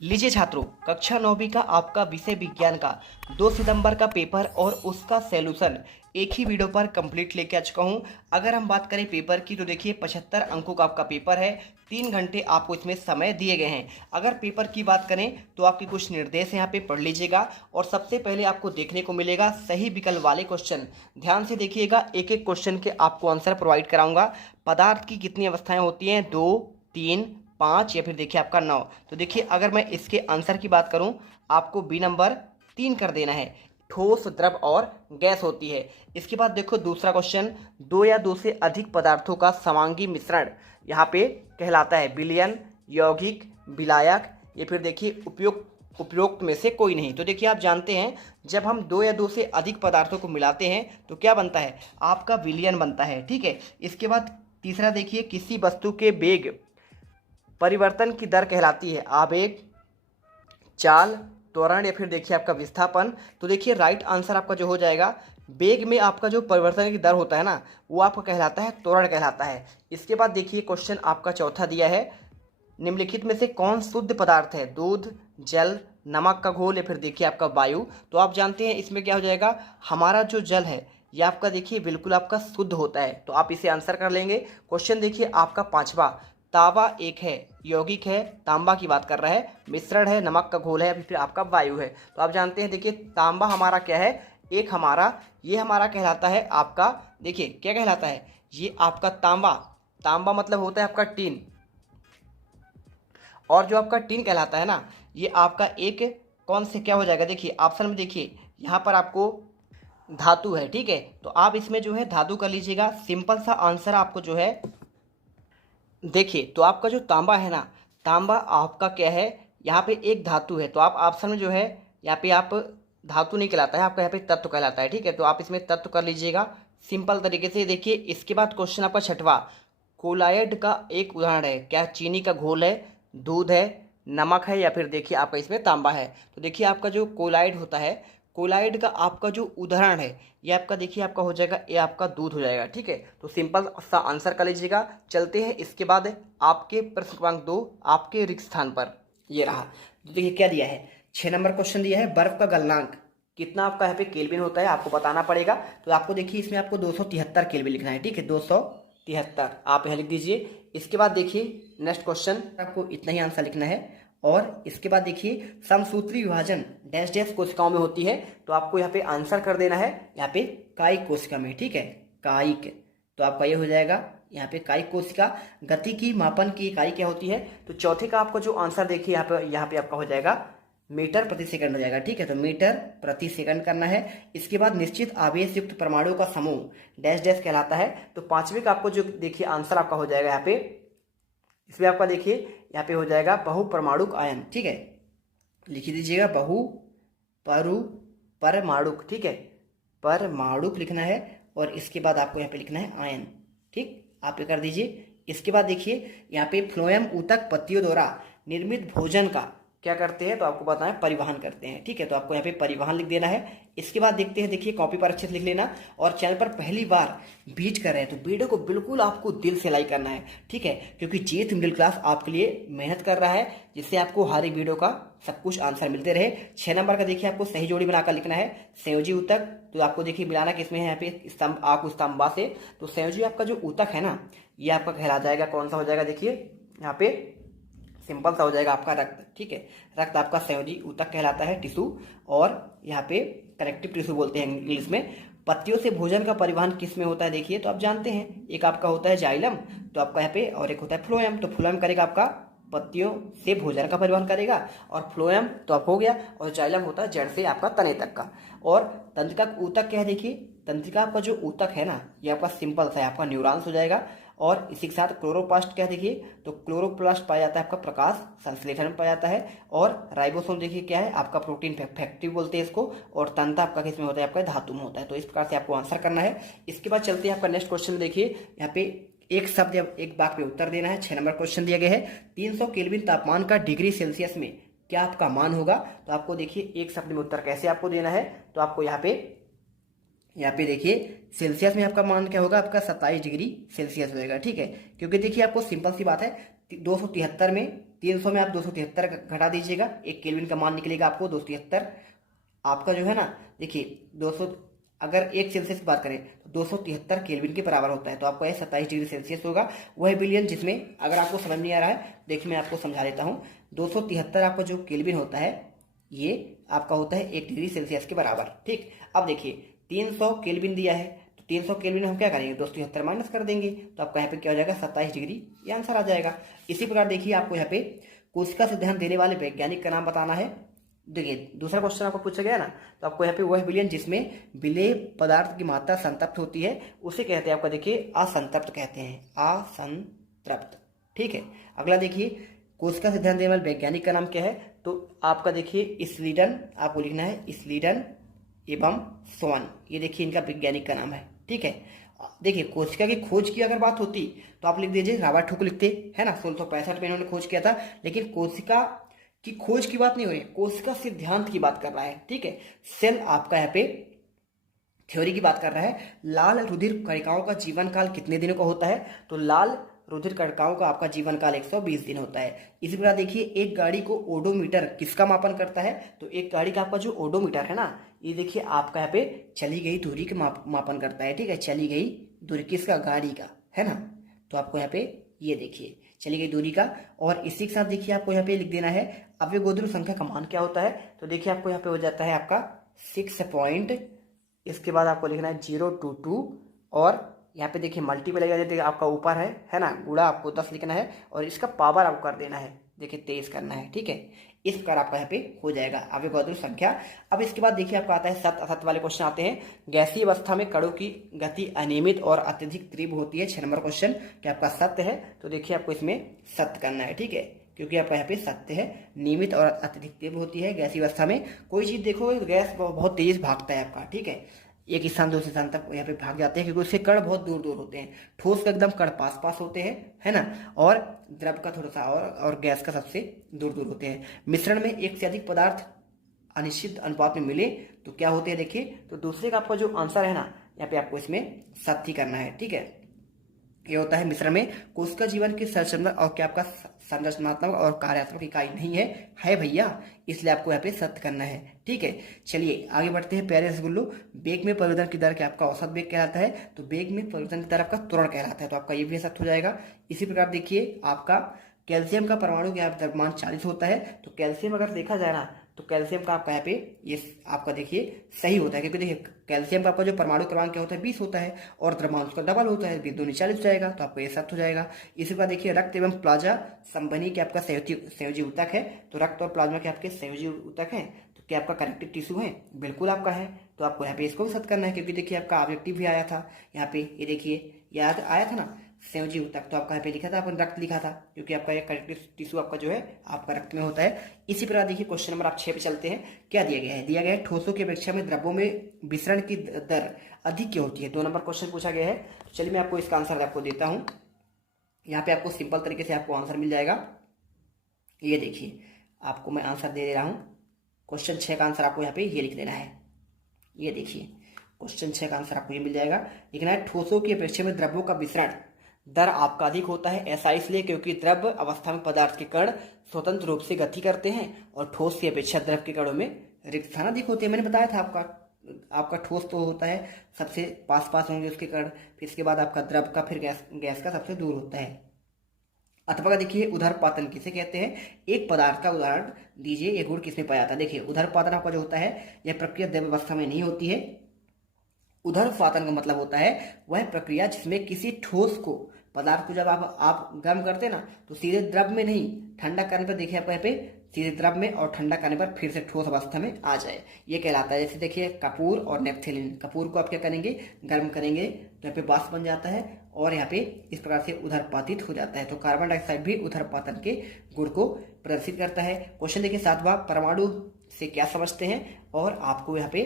लीजिए छात्रों, कक्षा 9वीं का आपका विषय विज्ञान का 2 सितंबर का पेपर और उसका सॉल्यूशन एक ही वीडियो पर कंप्लीट लेके आ चुका हूं। अगर हम बात करें पेपर की तो देखिए 75 अंकों का आपका पेपर है। 3 घंटे आपको इसमें समय दिए गए हैं। अगर पेपर की बात करें तो आपके कुछ निर्देश यहाँ पे पढ़ लीजिएगा और सबसे पहले आपको देखने को मिलेगा सही विकल्प वाले क्वेश्चन। ध्यान से देखिएगा, एक एक क्वेश्चन के आपको आंसर प्रोवाइड कराऊंगा। पदार्थ की कितनी अवस्थाएं होती हैं? 2, 3, 5 या फिर देखिए आपका 9। तो देखिए अगर मैं इसके आंसर की बात करूं, आपको बी नंबर 3 कर देना है। ठोस, द्रव और गैस होती है। इसके बाद देखो दूसरा क्वेश्चन, 2 या 2 से अधिक पदार्थों का समांगी मिश्रण यहाँ पे कहलाता है विलयन, यौगिक, विलायक या फिर देखिए उपयुक्त में से कोई नहीं। तो देखिए आप जानते हैं जब हम 2 या 2 से अधिक पदार्थों को मिलाते हैं तो क्या बनता है? आपका विलयन बनता है। ठीक है। इसके बाद तीसरा देखिए, किसी वस्तु के वेग परिवर्तन की दर कहलाती है आवेग, चाल, त्वरण या फिर देखिए आपका विस्थापन। तो देखिए राइट आंसर आपका जो हो जाएगा, वेग में आपका जो परिवर्तन की दर होता है ना, वो आपका कहलाता है त्वरण कहलाता है। इसके बाद देखिए क्वेश्चन आपका चौथा दिया है, निम्नलिखित में से कौन शुद्ध पदार्थ है? दूध, जल, नमक का घोल या फिर देखिए आपका वायु। तो आप जानते हैं इसमें क्या हो जाएगा, हमारा जो जल है ये आपका देखिए बिल्कुल आपका शुद्ध होता है। तो आप इसे आंसर कर लेंगे। क्वेश्चन देखिए आपका पांचवा, तांबा एक है, यौगिक है, तांबा की बात कर रहा है, मिश्रण है, नमक का घोल है या फिर आपका वायु है। तो आप जानते हैं देखिए तांबा हमारा क्या है, एक हमारा ये हमारा कहलाता है आपका, देखिए क्या कहलाता है ये आपका तांबा। तांबा मतलब होता है आपका टीन, और जो आपका टीन कहलाता है ना, ये आपका एक कौन से क्या हो जाएगा? देखिए ऑप्शन में देखिए यहाँ पर आपको धातु है। ठीक है, तो आप इसमें जो है धातु कर लीजिएगा। सिंपल सा आंसर आपको जो है, देखिए तो आपका जो तांबा है ना, तांबा आपका क्या है, यहाँ पे एक धातु है। तो आप ऑप्शन में जो है यहाँ पे आप धातु नहीं कहलाता है, आपका यहाँ पे तत्व कहलाता है। ठीक है, तो आप इसमें तत्व कर लीजिएगा सिंपल तरीके से। देखिए इसके बाद क्वेश्चन आपका छठवा, कोलायड का एक उदाहरण है, क्या चीनी का घोल है, दूध है, नमक है या फिर देखिए आपका इसमें तांबा है। तो देखिए आपका जो कोलायड होता है, कोलायड का आपका जो उदाहरण है ये आपका देखिए आपका हो जाएगा, ये आपका दूध हो जाएगा। ठीक है, तो सिंपल सा आंसर कर लीजिएगा। चलते हैं इसके बाद आपके प्रश्न क्रमांक 2 आपके रिक्त स्थान पर ये रहा। तो देखिए क्या दिया है, 6 नंबर क्वेश्चन दिया है, बर्फ का गलनांक कितना आपका यहाँ पे केल्विन होता है आपको बताना पड़ेगा। तो आपको देखिए इसमें आपको 273 केल्विन लिखना है। ठीक है, 273 आप यहाँ लिख दीजिए। इसके बाद देखिए नेक्स्ट क्वेश्चन, आपको इतना ही आंसर लिखना है। और इसके बाद देखिए समसूत्री विभाजन डैश डैश कोशिकाओं में होती है। तो आपको यहाँ पे आंसर कर देना है यहाँ पे कायिक कोशिका में। ठीक है, कायिक, तो आपका ये हो जाएगा यहाँ पे कायिक कोशिका। गति की मापन की इकाई क्या होती है? तो चौथे का आपको जो आंसर देखिए यहाँ पे आपका हो जाएगा मीटर प्रति सेकंड हो जाएगा। ठीक है, तो मीटर प्रति सेकंड करना है। इसके बाद निश्चित आवेश युक्त परमाणु का समूह डैश डैश कहलाता है। तो पांचवे का आपको जो देखिए आंसर आपका हो जाएगा यहाँ पे, इसमें आपका देखिए यहाँ पे हो जाएगा बहुपरमाणुक आयन। ठीक है, लिख दीजिएगा परमाणुक। ठीक है, परमाणुक लिखना है और इसके बाद आपको यहाँ पे लिखना है आयन। ठीक, आप ये कर दीजिए। इसके बाद देखिए यहाँ पे फ्लोएम ऊतक पत्तियों द्वारा निर्मित भोजन का क्या करते हैं? तो आपको बताएं परिवहन करते हैं। ठीक है, तो आपको यहाँ पे परिवहन लिख देना है। इसके बाद देखते हैं, देखिए कॉपी पर अच्छे से लिख लेना। और चैनल पर पहली बार विजिट कर रहे हैं तो वीडियो को बिल्कुल आपको दिल से लाइक करना है। ठीक है, क्योंकि जेथ मिडिल क्लास आपके लिए मेहनत कर रहा है जिससे आपको हर एक वीडियो का सब कुछ आंसर मिलते रहे। 6 नंबर का देखिए आपको सही जोड़ी बनाकर लिखना है, संयोजी ऊतक। तो आपको देखिए मिलाना किसमें है? यहाँ पे स्तंभ आक स्तंभा से। तो संयोजी आपका जो ऊतक है ना, ये आपका कहला जाएगा कौन सा हो जाएगा? देखिए यहाँ पे सिंपल सा हो जाएगा आपका रक्त। ठीक है, रक्त आपका संयोजी ऊतक कहलाता है, टिश्यू। और यहाँ पे कनेक्टिव टिश्यू बोलते हैं इंग्लिश में। पत्तियों से भोजन का परिवहन किस में होता है? देखिए तो आप जानते हैं, एक आपका होता है जाइलम, तो आपका यहाँ पे, और एक होता है फ्लोएम। तो फ्लोएम करेगा आपका पत्तियों से भोजन का परिवहन करेगा, और फ्लोएम तो आप हो गया, और जाइलम होता है जड़ से आपका तने तक का। और तंत्रिका ऊतक क्या है? देखिए तंत्रिका आपका जो ऊतक है ना, ये आपका सिंपल सा है, आपका न्यूरॉन्स हो जाएगा। और इसी के साथ क्लोरोप्लास्ट क्या है? देखिए तो क्लोरोप्लास्ट पाया जाता है आपका प्रकाश संश्लेषण में पाया जाता है। और राइबोसोम देखिए क्या है? आपका प्रोटीन फैक्ट्री बोलते हैं इसको। और तंत्र आपका किसमें होता है? आपका धातु में होता है। तो इस प्रकार से आपको आंसर करना है। इसके बाद चलते हैं आपका नेक्स्ट क्वेश्चन। देखिए यहाँ पे एक शब्द या एक वाक्य में उत्तर देना है। 6 नंबर क्वेश्चन दिया गया है, 300 केल्विन तापमान का डिग्री सेल्सियस में क्या आपका मान होगा? तो आपको देखिए एक शब्द में उत्तर कैसे आपको देना है? तो आपको यहाँ पे देखिए सेल्सियस में आपका मान क्या होगा? आपका 27 डिग्री सेल्सियस होएगा। ठीक है, क्योंकि देखिए आपको सिंपल सी बात है, 273 में 300 में आप 273 घटा दीजिएगा, 1 केल्विन का मान निकलेगा आपको 273। आपका जो है ना देखिए 200, अगर 1 सेल्सियस की बात करें तो 273 केल्विन के बराबर होता है। तो आपका यह 27 डिग्री सेल्सियस होगा। वह बिलियन जिसमें, अगर आपको समझ नहीं आ रहा है देखिए मैं आपको समझा देता हूँ। 273 आपका जो केल्विन होता है ये आपका होता है 1 डिग्री सेल्सियस के बराबर। ठीक, अब देखिए 300 केल्विन दिया है, तो 300 केल्विन हम क्या करेंगे, 273 माइनस कर देंगे, तो आपका यहाँ पे क्या हो जाएगा 27 डिग्री, ये आंसर आ जाएगा। इसी प्रकार देखिए आपको यहाँ पे कोशिका सिद्धांत देने वाले वैज्ञानिक का नाम बताना है। देखिए दूसरा क्वेश्चन आपको पूछा गया ना, तो आपको यहाँ पे वह विलयन जिसमें विलेय पदार्थ की मात्रा संतृप्त होती है उसे कहते हैं आपका देखिए असंतृप्त कहते हैं, असंतृप्त। ठीक है, अगला देखिए कोशिका सिद्धांत देने वाले वैज्ञानिक का नाम क्या है, तो आपका देखिए स्लीडन, आपको लिखना है स्लीडन एवं सोन, ये देखिए इनका वैज्ञानिक का नाम है। ठीक है, देखिए कोशिका की खोज की अगर बात होती तो आप लिख दीजिए रॉबर्ट हुक लिखते, है ना, 1665 में इन्होंने खोज किया था। लेकिन कोशिका की खोज की बात नहीं हो रही, कोशिका सिद्धांत की बात कर रहा है। ठीक है, सेल आपका यहाँ पे थ्योरी की बात कर रहा है। लाल रुधिर कणिकाओं का जीवन काल कितने दिनों का होता है, तो लाल रुधिर कणिकाओं का आपका जीवन काल 120 दिन होता है। इसी प्रकार देखिए एक गाड़ी को ओडोमीटर किसका मापन करता है, तो एक गाड़ी का आपका जो ओडोमीटर है ना, ये देखिए आपका यहाँ पे चली गई दूरी के मापन करता है। ठीक है, चली गई दूरी किसका, गाड़ी का, है ना। तो आपको यहाँ पे ये देखिए चली गई दूरी का, और इसी के साथ देखिए आपको यहाँ पे लिख देना है अवोगाद्रो संख्या का मान क्या होता है, तो देखिए आपको यहाँ पे हो जाता है आपका 6 पॉइंट, इसके बाद आपको लिखना है 022, और यहाँ पे देखिए मल्टीपल लगेगा, आपका ऊपर है ना, गुणा आपको 10 लिखना है, और इसका पावर आपको कर देना है, देखिए 23 करना है। ठीक है, इस प्रकार आपका यहाँ पे हो जाएगा अवोगाद्रो संख्या। अब इसके बाद देखिए आपका आता है सत्य असत्य वाले क्वेश्चन आते हैं। गैसीय अवस्था में कणों की गति अनियमित और अत्यधिक तीव्र होती है, 6 नंबर क्वेश्चन, क्या आपका सत्य है, तो देखिए आपको इसमें सत्य करना है। ठीक है, क्योंकि आपका यहाँ पे सत्य है, नियमित और अत्यधिक तीव्र होती है गैसीय अवस्था में। कोई चीज देखोगे गैस बहुत तेज भागता है आपका। ठीक है, एक स्थान दूसरे स्थान तक यहाँ पे भाग जाते हैं, क्योंकि उसके कण बहुत दूर दूर होते हैं। ठोस का एकदम कण पास पास होते हैं, है ना, और द्रव का थोड़ा सा और गैस का सबसे दूर दूर होते हैं। मिश्रण में एक से अधिक पदार्थ अनिश्चित अनुपात में मिले तो क्या होते हैं, देखिए तो दूसरे का आपका जो आंसर है ना, यहाँ पे आपको इसमें सत्य करना है। ठीक है, ये होता है मिश्रण में कोशिका जीवन की संरचना और क्या आपका संरचनात्मक और कार्यात्मक इकाई नहीं है भैया, इसलिए आपको यहाँ पे सत्य करना है। ठीक है, चलिए आगे बढ़ते हैं। प्यारे रसगुल्लो, वेग में परिवर्तन की दर क्या आपका औसत वेग कहलाता है, तो वेग में परिवर्तन की दर आपका त्वरण कहलाता है, तो आपका ये भी सत्य हो जाएगा। इसी प्रकार देखिए आपका कैल्शियम का परमाणु का द्रव्यमान 40 होता है, तो कैल्शियम अगर देखा जाए ना, तो कैल्शियम का आपका यहाँ पे ये आपका देखिए सही होता है, क्योंकि देखिए कैल्शियम का आपका जो परमाणु क्रमांक क्या होता है 20 होता है, और द्रव्यमान उसका डबल होता है, 20 40 हो जाएगा, तो आपको ये सत्य हो जाएगा। इसी प्रकार देखिए रक्त एवं प्लाज्मा संबंधी के आपका संयोजी ऊतक है, तो रक्त और प्लाज्मा के आपके संयोजी ऊतक है, तो क्या आपका कनेक्टिव टिश्यू है, बिल्कुल आपका है, तो आपको यहाँ पे इसको भी सत्य करना है, क्योंकि देखिए आपका ऑब्जेक्टिव भी आया था यहाँ पे, ये देखिए याद आया था ना संयोजी ऊतक, तो आपका यहाँ पे लिखा था, अपन रक्त लिखा था, क्योंकि आपका ये कनेक्टिव टिश्यू आपका जो है आपका रक्त में होता है। इसी प्रकार देखिए क्वेश्चन नंबर आप 6 पे चलते हैं। क्या दिया गया है, दिया गया है ठोसों की अपेक्षा में द्रव्यों में विसरण की दर अधिक क्यों होती है, 2 नंबर क्वेश्चन पूछा गया है। तो चलिए मैं आपको इसका आंसर आपको देता हूँ। यहाँ पे आपको सिंपल तरीके से आपको आंसर मिल जाएगा। ये देखिए आपको मैं आंसर दे रहा हूँ। क्वेश्चन 6 का आंसर आपको यहाँ पे ये लिख देना है। ये देखिए क्वेश्चन 6 का आंसर आपको ये मिल जाएगा। लिखना है ठोसों की अपेक्षा में द्रव्यों का विसरण दर आपका अधिक होता है, ऐसा इसलिए क्योंकि द्रव अवस्था में पदार्थ के कण स्वतंत्र रूप से गति करते हैं, और ठोस की अपेक्षा द्रव के कणों में रिक्त स्थान अधिक होते हैं। मैंने बताया था आपका ठोस तो होता है सबसे पास पास होंगे उसके कण, फिर इसके बाद आपका द्रव का, फिर गैस का सबसे दूर होता है। अथवा देखिए उदरपातन किसे कहते हैं, एक पदार्थ का उदाहरण दीजिए, ये गुण किसमें पाया जाता है। देखिए उदरपातन आपका जो होता है यह प्रक्रिया द्रव अवस्था में नहीं होती है। उदरपातन का मतलब होता है वह प्रक्रिया जिसमें किसी ठोस को, पदार्थ को जब आप गर्म करते हैं ना, तो सीधे द्रव में नहीं, ठंडा करने पर देखिए आप यहाँ पे सीधे द्रव में, और ठंडा करने पर फिर से ठोस अवस्था में आ जाए, ये कहलाता है। जैसे देखिए कपूर और नेफ्थेलिन, कपूर को आप क्या करेंगे, गर्म करेंगे तो यहाँ पे वाष्प बन जाता है, और यहाँ पे इस प्रकार से उदरपातित हो जाता है। तो कार्बन डाइऑक्साइड भी उदरपातन के गुण को प्रदर्शित करता है। क्वेश्चन देखिए 7वां, परमाणु से क्या समझते हैं, और आपको यहाँ पे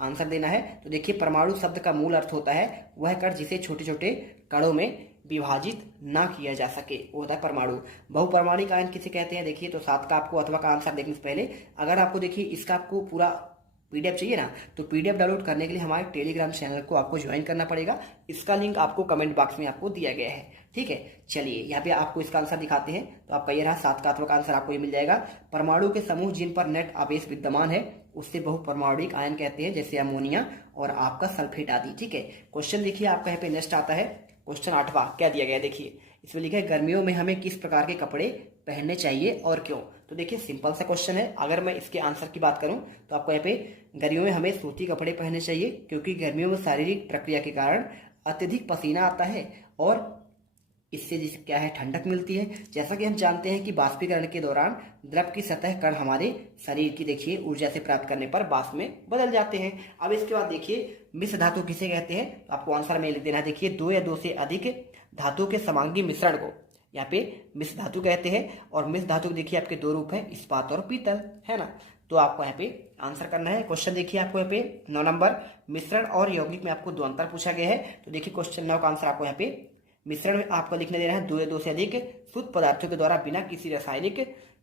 आंसर देना है। तो देखिए परमाणु शब्द का मूल अर्थ होता है वह कण जिसे छोटे छोटे कणों में विभाजित ना किया जा सके, वो होता है परमाणु। बहुपरमाणु आयन किसे कहते हैं, देखिए तो 7 का आपको अथवा का आंसर देखने से पहले अगर आपको देखिए इसका आपको पूरा पीडीएफ चाहिए ना, तो पीडीएफ डाउनलोड करने के लिए हमारे टेलीग्राम चैनल को आपको ज्वाइन करना पड़ेगा। इसका लिंक आपको कमेंट बॉक्स में आपको दिया गया है, ठीक है। चलिए यहाँ पे आपको इसका आंसर दिखाते हैं। तो आपका ये रहा 7 का अथवा का आंसर आपको ये मिल जाएगा। परमाणु के समूह जिन पर नेट आवेश विद्यमान है उससे बहुपरमाणुक आयन कहते हैं, जैसे अमोनिया और आपका सल्फेट आदि, ठीक है। क्वेश्चन देखिए आपका यहाँ पे नेक्स्ट आता है क्वेश्चन 8वां। क्या दिया गया है देखिए, इसमें लिखा है गर्मियों में हमें किस प्रकार के कपड़े पहनने चाहिए और क्यों। तो देखिए सिंपल सा क्वेश्चन है। अगर मैं इसके आंसर की बात करूं तो आपको यहाँ पे गर्मियों में हमें सूती कपड़े पहनने चाहिए, क्योंकि गर्मियों में शारीरिक प्रक्रिया के कारण अत्यधिक पसीना आता है और इससे जिसे क्या है ठंडक मिलती है। जैसा कि हम जानते हैं कि बाष्पीकरण के दौरान द्रव की सतह कण हमारे शरीर की देखिए ऊर्जा से प्राप्त करने पर वाष्प में बदल जाते हैं। अब इसके बाद देखिए मिश्र धातु किसे कहते हैं, तो आपको आंसर में लिख देना है। देखिए 2 या 2 से अधिक धातु के समांगी मिश्रण को यहाँ पे मिश्र धातु कहते हैं। और मिश्र धातु देखिए आपके 2 रूप है, इस्पात और पीतल, है ना। तो आपको यहाँ पे आंसर करना है। क्वेश्चन देखिए आपको यहाँ पे 9 नंबर, मिश्रण और यौगिक में आपको 2 अंतर पूछा गया है। तो देखिए क्वेश्चन 9 का आंसर आपको यहाँ पे मिश्रण में आपको लिखने देना है 2 या 2 से अधिक शुद्ध पदार्थों के द्वारा बिना किसी रासायनिक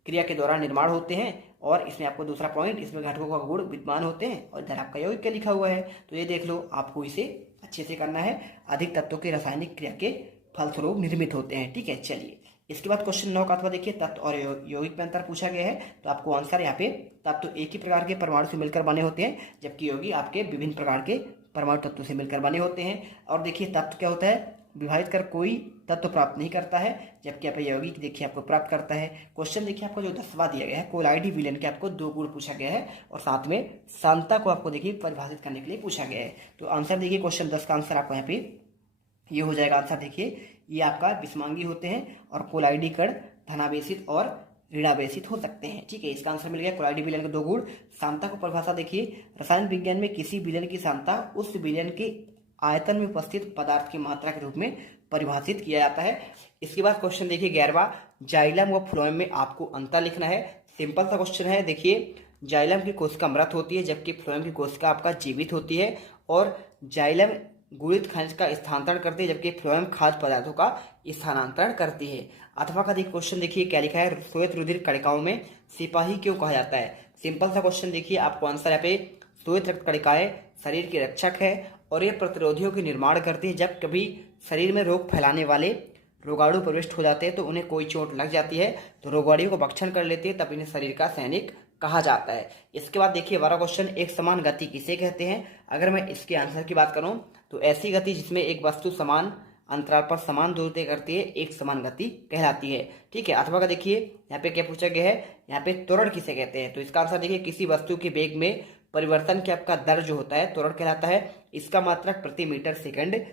क्रिया के दौरान निर्माण होते हैं। और इसमें आपको दूसरा पॉइंट, इसमें घटकों का गुण विद्यमान होते हैं और इधर आपका यौगिक क्या लिखा हुआ है। तो ये देख लो, आपको इसे अच्छे से करना है। अधिक तत्वों के रासायनिक क्रिया के फलस्वरूप निर्मित होते हैं, ठीक है। चलिए इसके बाद क्वेश्चन 9 का अथवा देखिए तत्व और यौगिक में अंतर पूछा गया है। तो आपको आंसर यहाँ पे तत्व तो एक ही प्रकार के परमाणु से मिलकर बने होते हैं, जबकि यौगिक आपके विभिन्न प्रकार के परमाणु तत्वों से मिलकर बने होते हैं। और देखिए तत्व क्या होता है, विभाजित कर कोई तत्व प्राप्त नहीं करता है, जबकि आप यौगिक देखिए आपको प्राप्त करता है। क्वेश्चन देखिए आपको जो 10वां दिया गया है, कोलाइडी विलयन के आपको 2 गुण पूछा गया है और साथ में सांता को आपको देखिए परिभाषित करने के लिए पूछा गया है। तो आंसर देखिए क्वेश्चन 10 का आंसर आपको यहाँ पे ये हो जाएगा। आंसर देखिए ये आपका विषमांगी होते हैं और कोलाइडी कण धनावेशित और ऋणावेशित हो सकते हैं, ठीक है। इसका आंसर मिल गया कोलाइडी विलयन के 2 गुण। सांता को परिभाषा देखिए, रसायन विज्ञान में किसी विलयन की सांता उस विलयन के आयतन में उपस्थित पदार्थ की मात्रा के रूप में परिभाषित किया जाता है। इसके बाद क्वेश्चन देखिए 11वां, जाइलम व फ्लोएम में आपको अंतर लिखना है। सिंपल सा क्वेश्चन है। देखिए जाइलम की कोशिका मृत होती है, जबकि फ्लोएम की कोशिका आपका जीवित होती है। और जाइलम गुणित खनिज का स्थानांतरण करती है, जबकि फ्लोएम खाद्य पदार्थों का स्थानांतरण करती है। अथवा का देखिए क्वेश्चन देखिए क्या लिखा है, श्वेत रुधिर कणिकाओं में सिपाही क्यों कहा जाता है। सिंपल सा क्वेश्चन देखिए आपको आंसर यहाँ पे श्वेत रक्त कणिकाएं शरीर के रक्षक है और ये प्रतिरोधियों के निर्माण करती है। जब कभी शरीर में रोग फैलाने वाले रोगाणु प्रविष्ट हो जाते हैं तो उन्हें कोई चोट लग जाती है तो रोगाणुओं को भक्षण कर लेती है, तब इन्हें शरीर का सैनिक कहा जाता है। इसके बाद देखिए 12वां क्वेश्चन, एक समान गति किसे कहते हैं। अगर मैं इसके आंसर की बात करूं तो ऐसी गति जिसमें एक वस्तु समान अंतराल पर समान दूरी तय करती है एक समान गति कहलाती है, ठीक है। अथवा का देखिए यहाँ पे क्या पूछा गया है, यहाँ पे त्वरण किसे कहते हैं। तो इसका आंसर देखिए किसी वस्तु के वेग में परिवर्तन के आपका दर जो होता है त्वरण कहलाता है। इसका मात्रक प्रति मीटर सेकंड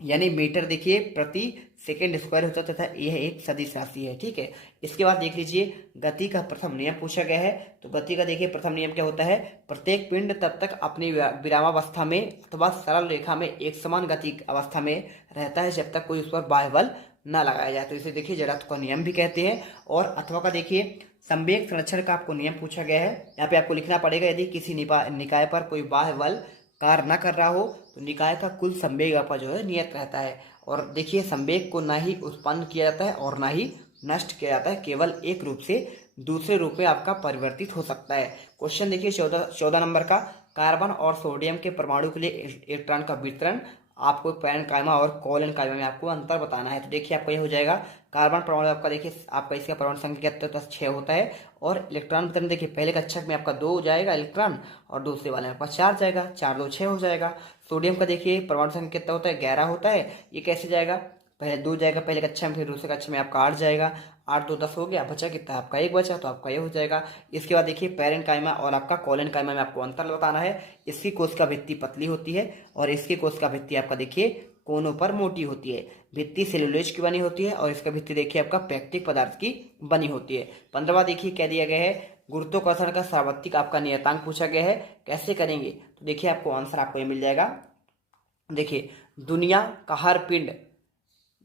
यानी मीटर देखिए प्रति सेकंड स्क्वायर होता है तथा यह एक सदिश राशि है, ठीक है। इसके बाद देख लीजिए गति का प्रथम नियम पूछा गया है। तो गति का देखिए प्रथम नियम क्या होता है, प्रत्येक पिंड तब तक अपनी विरामावस्था में अथवा सरल रेखा में एक समान गति अवस्था में रहता है जब तक कोई उस पर बाह्य बल न लगाया जाए। तो इसे देखिए जड़त्व का नियम भी कहते हैं। और अथवा का देखिए संवेग संरक्षण का आपको नियम पूछा गया है। यहाँ पे आपको लिखना पड़ेगा, यदि किसी निकाय पर कोई बाह्य बल कार्य न कर रहा हो तो निकाय का कुल संवेग आपका जो है नियत रहता है। और देखिए संवेग को ना ही उत्पन्न किया जाता है और ना ही नष्ट किया जाता है, केवल एक रूप से दूसरे रूप में आपका परिवर्तित हो सकता है। क्वेश्चन देखिए 14 नंबर का, कार्बन और सोडियम के परमाणु के लिए इलेक्ट्रॉन का वितरण आपको पैरेन्काइमा और कोलेनकाइमा में आपको अंतर बताना है। तो देखिए आपको ये हो जाएगा, कार्बन परमाणु आपका देखिए आपका इसका परमाणु संख्या कितना 6 होता है और इलेक्ट्रॉन वितरण देखिए पहले कक्षक में आपका 2 जाएगा इलेक्ट्रॉन और दूसरे वाले में आपका 4 जाएगा, 4 2 6 हो जाएगा। सोडियम का देखिए परमाणु संख्या कितना होता है 11 होता है, ये कैसे जाएगा, पहले 2 जाएगा पहले कक्षा में, फिर दूसरे कक्षा में आपका 8 जाएगा, 8 2 10 हो गया, बचा कितना आपका 1 बचा, तो आपका ये हो जाएगा। इसके बाद देखिए पैरेन्काइमा और आपका कोलेनकाइमा में आपको अंतर बताना है। इसकी कोशिका भित्ति पतली होती है और इसकी कोशिका भित्ति आपका देखिए कोनों पर मोटी होती है। भित्ति सेलुलोज की बनी होती है और इसका भित्ति देखिए आपका पेक्टिक पदार्थ की बनी होती है। 15वां देखिए क्या दिया गया है, गुरुत्वाकर्षण का सार्वत्रिक आपका नियतांक पूछा गया है, कैसे करेंगे। तो देखिए आपको आंसर आपको ये मिल जाएगा। देखिए दुनिया का हर पिंड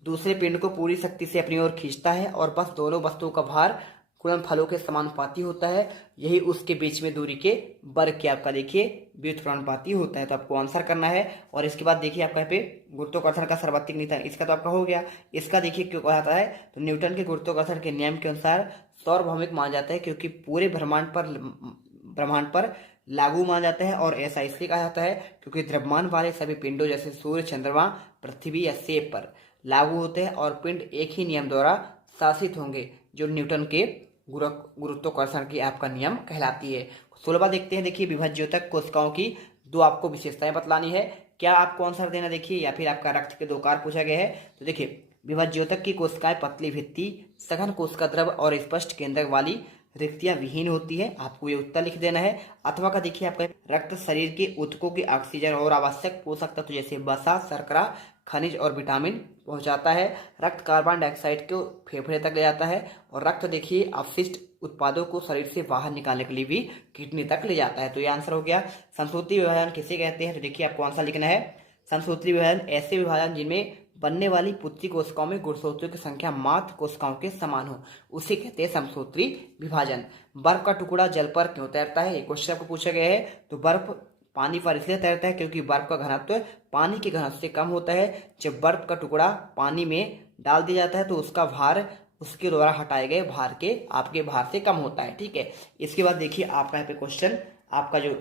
दूसरे पिंड को पूरी शक्ति से अपनी ओर खींचता है और बस दोनों वस्तुओं का भार गुणनफलों के समानुपाती होता है, यही उसके बीच में दूरी के वर्ग के आपका देखिए व्युत्क्रमानुपाती होता है। तो आपको आंसर करना है। और इसके बाद देखिए आपका यहाँ पे गुरुत्वाकर्षण का सर्वाधिक नियतांक इसका तो आपका हो गया। इसका देखिए क्यों कहता है, तो न्यूटन के गुरुत्वाकर्षण के नियम के अनुसार सार्वभौमिक माना जाता है, क्योंकि पूरे ब्रह्मांड पर लागू माना जाता है। और ऐसा इसलिए कहा जाता है क्योंकि द्रव्यमान वाले सभी पिंडों जैसे सूर्य, चंद्रमा, पृथ्वी या सेब पर लागू होते हैं और पिंड एक ही नियम द्वारा शासित होंगे, जो न्यूटन के गुरुत्वाकर्षण की आपका नियम कहलाती है। 16वां देखते हैं। देखिए, विभाज्योतक कोशिकाओं की दो आपको विशेषताएं बतलानी है। क्या आपको आंसर देना देखिए, या फिर आपका रक्त के 2 कार पूछा गया है। तो देखिए, विभाज्योतक की कोशिकाएं पतली भित्ति, सघन कोशिका द्रव और स्पष्ट केंद्रक वाली रिक्तियां विहीन होती है। आपको ये उत्तर लिख देना है। अथवा का देखिए, आपका रक्त शरीर के ऊतकों के ऑक्सीजन और आवश्यक पोषक तत्व जैसे वसा, शर्करा, खनिज और विटामिन पहुंचाता है। रक्त कार्बन डाइऑक्साइड को फेफड़े तक ले जाता है। और रक्त देखिए अपशिष्ट उत्पादों को शरीर से बाहर निकालने के लिए भी किडनी तक ले जाता है। तो ये आंसर हो गया। संसूत्री विभाजन किसे कहते हैं? तो देखिए, आपको आंसर लिखना है। संसूत्री विभाजन ऐसे विभाजन जिनमें बनने वाली पुत्री कोशिकाओं में गुणसूत्रों की संख्या मात्र कोशिकाओं के समान हो, उसे कहते हैं समसूत्री विभाजन। बर्फ का टुकड़ा जल पर क्यों तैरता है? ये क्वेश्चन आपको पूछा गया है। तो बर्फ पानी पर इसलिए तैरता है क्योंकि बर्फ का घनत्व पानी के घनत्व से कम होता है। जब बर्फ का टुकड़ा पानी में डाल दिया जाता है तो उसका भार उसके द्वारा हटाए गए भार के आपके भार से कम होता है। ठीक है। इसके बाद देखिए, आपका यहाँ पे क्वेश्चन, आपका जो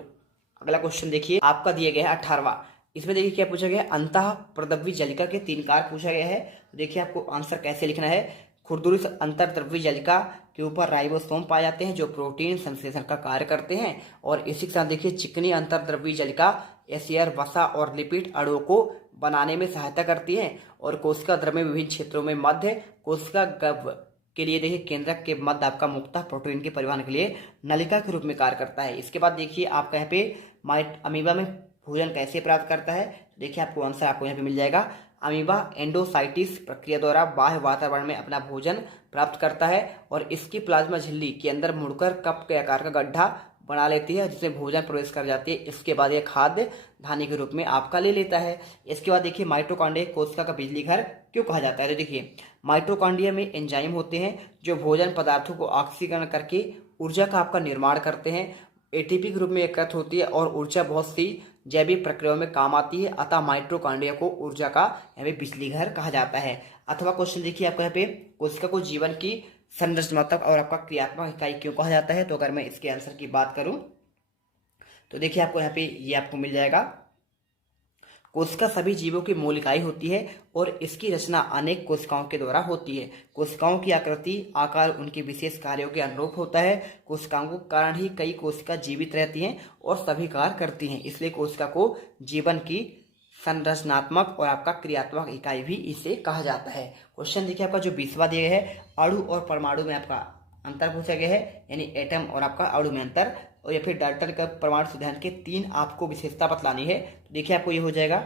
अगला क्वेश्चन देखिए, आपका दिया गया है 18वां। इसमें देखिए क्या पूछा गया है, अंतः प्रद्रव्य जलिका के 3 कारक पूछा गया है। तो देखिए, आपको आंसर कैसे लिखना है। खुरदुरी अंतर्द्रव्य जलिका के ऊपर राइबोसोम पाए जाते हैं जो प्रोटीन संश्लेषण का कार्य करते हैं। और इसी के साथ देखिए, चिकनी अंतर्द्रव्य जलिका एसियर, वसा और लिपिड अणुओं को बनाने में सहायता करती है। और कोशिका द्रव्य में विभिन्न क्षेत्रों में मध्य कोशिका गर्भ के लिए देखिए, केंद्रक के मध्य आपका मुक्ता प्रोटीन के परिवहन के लिए नलिका के रूप में कार्य करता है। इसके बाद देखिए, आपका यहाँ पे अमीबा में भोजन कैसे प्राप्त करता है। तो देखिए, आपको आंसर आपको यहाँ पे मिल जाएगा। अमीबा एंडोसाइटिस प्रक्रिया द्वारा बाह्य वातावरण में अपना भोजन प्राप्त करता है और इसकी प्लाज्मा झिल्ली के अंदर मुड़कर कप के आकार का गड्ढा बना लेती है, जिसमें भोजन प्रवेश कर जाती है। इसके बाद यह खाद्य धान्य के रूप में आपका ले लेता है। इसके बाद देखिए, माइटोकॉन्ड्रिया कोशिका का बिजली घर क्यों कहा जाता है। तो देखिए, माइटोकॉन्ड्रिया में एंजाइम होते हैं जो भोजन पदार्थों को ऑक्सीकरण करके ऊर्जा का आपका निर्माण करते हैं। एटीपी के रूप में एकत्र होती है और ऊर्जा बहुत सी जैविक प्रक्रियाओं में काम आती है। अतः माइटोकॉन्ड्रिया को ऊर्जा का यहाँ पे बिजली घर कहा जाता है। अथवा क्वेश्चन देखिए, आपको यहाँ पे कोशिका को जीवन की संरचनात्मक और आपका क्रियात्मक इकाई क्यों कहा जाता है। तो अगर मैं इसके आंसर की बात करूं तो देखिए, आपको यहाँ पे ये आपको मिल जाएगा। कोशिका सभी जीवों की मूल इकाई होती है और इसकी रचना अनेक कोशिकाओं के द्वारा होती है। कोशिकाओं की आकृति, आकार उनके विशेष कार्यों के अनुरूप होता है। कोशिकाओं के कारण ही कई कोशिका जीवित रहती हैं और सभी कार्य करती हैं। इसलिए कोशिका को जीवन की संरचनात्मक और आपका क्रियात्मक इकाई भी इसे कहा जाता है। क्वेश्चन देखिए, आपका जो 20वां दिया गया है, अणु और परमाणु में आपका अंतर पूछा गया है, यानी एटम और आपका अणु में अंतर। और या फिर डाल्टन का परमाणु सिद्धांत के 3 आपको विशेषता बतलानी है। तो देखिए, आपको ये हो जाएगा।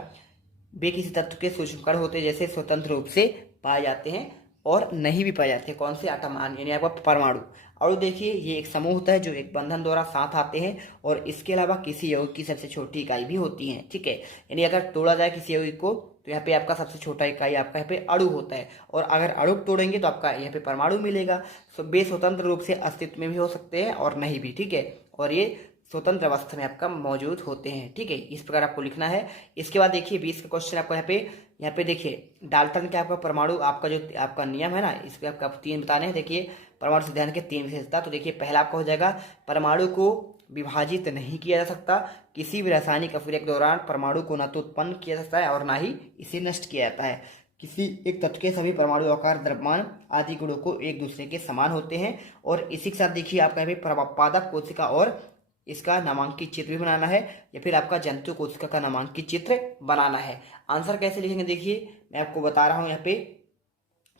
वे किसी तत्व के सूक्ष्मकण होते हैं जैसे स्वतंत्र रूप से पाए जाते हैं और नहीं भी पाए जाते हैं। कौन से? एटम, यानी आपका परमाणु। अणु देखिए, ये एक समूह होता है जो एक बंधन द्वारा साथ आते हैं और इसके अलावा किसी यौगिक की सबसे छोटी इकाई भी होती है। ठीक है, यानी अगर तोड़ा जाए किसी यौगिक को तो यहाँ पे आपका सबसे छोटा इकाई आपका यहाँ पे अणु होता है। और अगर अणु तोड़ेंगे तो आपका यहाँ पे परमाणु मिलेगा। तो वे स्वतंत्र रूप से अस्तित्व में भी हो सकते हैं और नहीं भी। ठीक है, और ये स्वतंत्र अवस्था में आपका मौजूद होते हैं। ठीक है, इस प्रकार आपको लिखना है। इसके बाद देखिए, 20 का क्वेश्चन आपको यहाँ पे देखिए, डाल्टन के आपका परमाणु आपका जो आपका नियम है ना, इस पे आपका 3 बताने हैं। देखिए, परमाणु सिद्धांत के 3 विशेषता। तो देखिए, पहला आपका हो जाएगा, परमाणु को विभाजित नहीं किया जा सकता। किसी भी रासायनिक अभिक्रिया के दौरान परमाणु को न तो उत्पन्न किया जाता है और ना ही इसे नष्ट किया जाता है। किसी एक तत्व के सभी परमाणु आकार, द्रव्यमान आदि गुणों को एक दूसरे के समान होते हैं। और इसी के साथ देखिए, आपका यहाँ पे पादप कोशिका और इसका नामांकित चित्र भी बनाना है या फिर आपका जंतु कोशिका का नामांकित चित्र बनाना है। आंसर कैसे लिखेंगे देखिए, मैं आपको बता रहा हूँ यहाँ पे।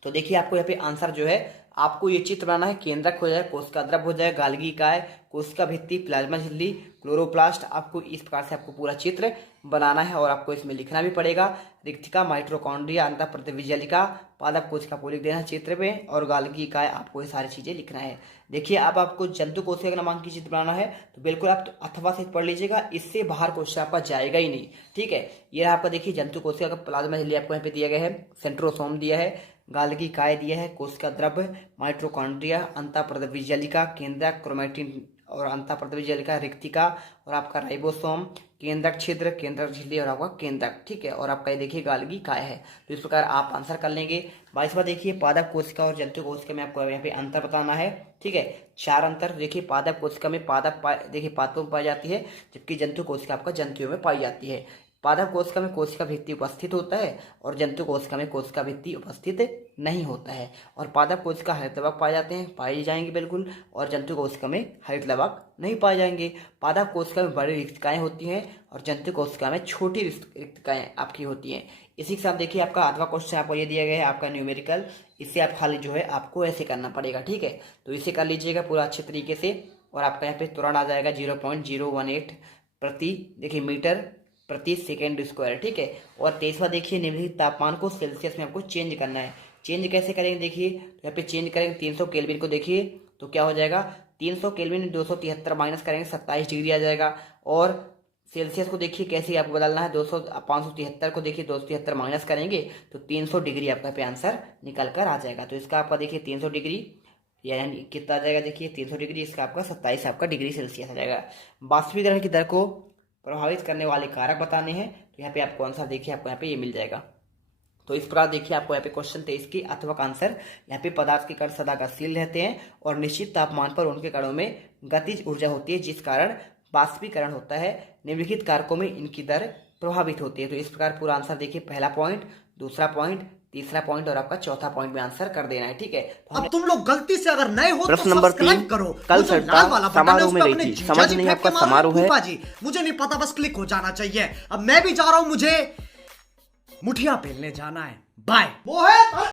तो देखिए, आपको यहाँ पे आंसर जो है, आपको ये चित्र बनाना है। केंद्रक हो जाए, कोशिका द्रव हो जाए, गाल्गी इकाई, कोशिका भित्ति, प्लाज्मा झिल्ली, क्लोरोप्लास्ट। आपको इस प्रकार से आपको पूरा चित्र बनाना है और आपको इसमें लिखना भी पड़ेगा। रिक्तिका, माइटोकॉन्ड्रिया, अंतःप्रद्रव्य जलिका, पादप कोशिका को लिख देना है चित्र में, और गाल्गी इकाई, आपको ये सारी चीजें लिखना है। देखिए, अब आपको जंतु कोशिका का नामांकित चित्र बनाना है तो बिल्कुल आप तो अथवा से पढ़ लीजिएगा, इससे बाहर क्वेश्चन आपका जाएगा ही नहीं। ठीक है, ये आपका देखिए, जंतु कोशिका का प्लाज्मा झिल्ली आपको यहाँ पे दिया गया है, सेंट्रोसोम दिया है, गाल्गी इकाई दिया है, कोशिका द्रव्य, माइटोकॉन्ड्रिया, अंतःप्रद्रव्य जलिका, केंद्रक, क्रोमैटिन और अंतःप्रदेश जल का रिक्तिका और आपका राइबोसोम, केंद्रक छिद्र, केंद्रक झिल्ली और आपका केंद्रक, ठीक है। और आपका ये देखिए गाल्गी काय है। तो इस प्रकार आप आंसर कर लेंगे। 22वां देखिए पादप कोशिका और जंतु कोशिका में आपको यहाँ पे अंतर बताना है, ठीक है। 4 अंतर देखिए, पादप कोशिका में देखिए पादपों में पाई जाती है, जबकि जंतु कोशिका आपका जंतुओं में पाई जाती है। पादप कोशिका में कोशिका भित्ति उपस्थित होता है और जंतु कोशिका में कोशिका भित्ति उपस्थित नहीं होता है। और पादप कोशिका हरित लवक पाए जाते हैं, पाए जाएंगे बिल्कुल, और जंतु कोशिका में हरित लवक नहीं पाए जाएंगे। पादप कोशिका में बड़ी रिक्तिकाएं होती हैं और जंतु कोशिका में छोटी रिक्तिकाएं आपकी होती हैं। इसी के साथ देखिए आपका 8वां क्वेश्चन आपको ये दिया गया है आपका न्यूमेरिकल, इससे आप खाली जो है आपको ऐसे करना पड़ेगा, ठीक है। तो इसे कर लीजिएगा पूरा अच्छे तरीके से। और आपका यहाँ पे तुरंत आ जाएगा 0.018 प्रति देखिए मीटर प्रति सेकेंड स्क्वायर, ठीक है। और 23वां देखिए निम्नलिखित तापमान को सेल्सियस में आपको चेंज करना है। चेंज कैसे करेंगे देखिए, तो यहाँ पे चेंज करेंगे 300 केल्विन को, देखिए तो क्या हो जाएगा 300 केल्विन 273 माइनस करेंगे 27 डिग्री आ जाएगा। और सेल्सियस को देखिए कैसे आपको बदलना है, 573 को देखिए 273 माइनस करेंगे तो 300 डिग्री आपका पे आंसर निकल कर आ जाएगा। तो इसका आपका देखिए 300 डिग्री यानी कितना आ जाएगा देखिए 300 डिग्री, इसका आपका 27 आपका डिग्री सेल्सियस आ जाएगा। वाष्पीकरण की दर को प्रभावित करने वाले कारक बताने हैं, तो यहाँ पे आपको आंसर देखिए आपको यहाँ पे ये मिल जाएगा। तो इस प्रकार देखिए आपको यहाँ पे क्वेश्चन 23 की अथवा का आंसर, यहाँ पे पदार्थ के कण सदा गतिशील रहते हैं और निश्चित तापमान पर उनके कणों में गतिज ऊर्जा होती है, जिस कारण वाष्पीकरण होता है। निम्नलिखित कारकों में इनकी दर प्रभावित होती है। तो इस प्रकार पूरा आंसर देखिए, पहला पॉइंट, दूसरा पॉइंट, तीसरा पॉइंट और आपका चौथा पॉइंट में आंसर कर देना है, ठीक है। तो अब तुम लोग गलती से अगर नए हो प्रश्न तो नंबर सब्सक्राइब 3 करो। कल वो जो सट्टा लाल वाला बटन है, समारोह उस में पे गई अपने थी, जीजा समझ जी नहीं फेंक आपका के मारो। समारोह है। फूफा जी मुझे नहीं पता, बस क्लिक हो जाना चाहिए। अब मैं भी जा रहा हूं, मुझे मुठिया पेलने जाना है। बाय। वो है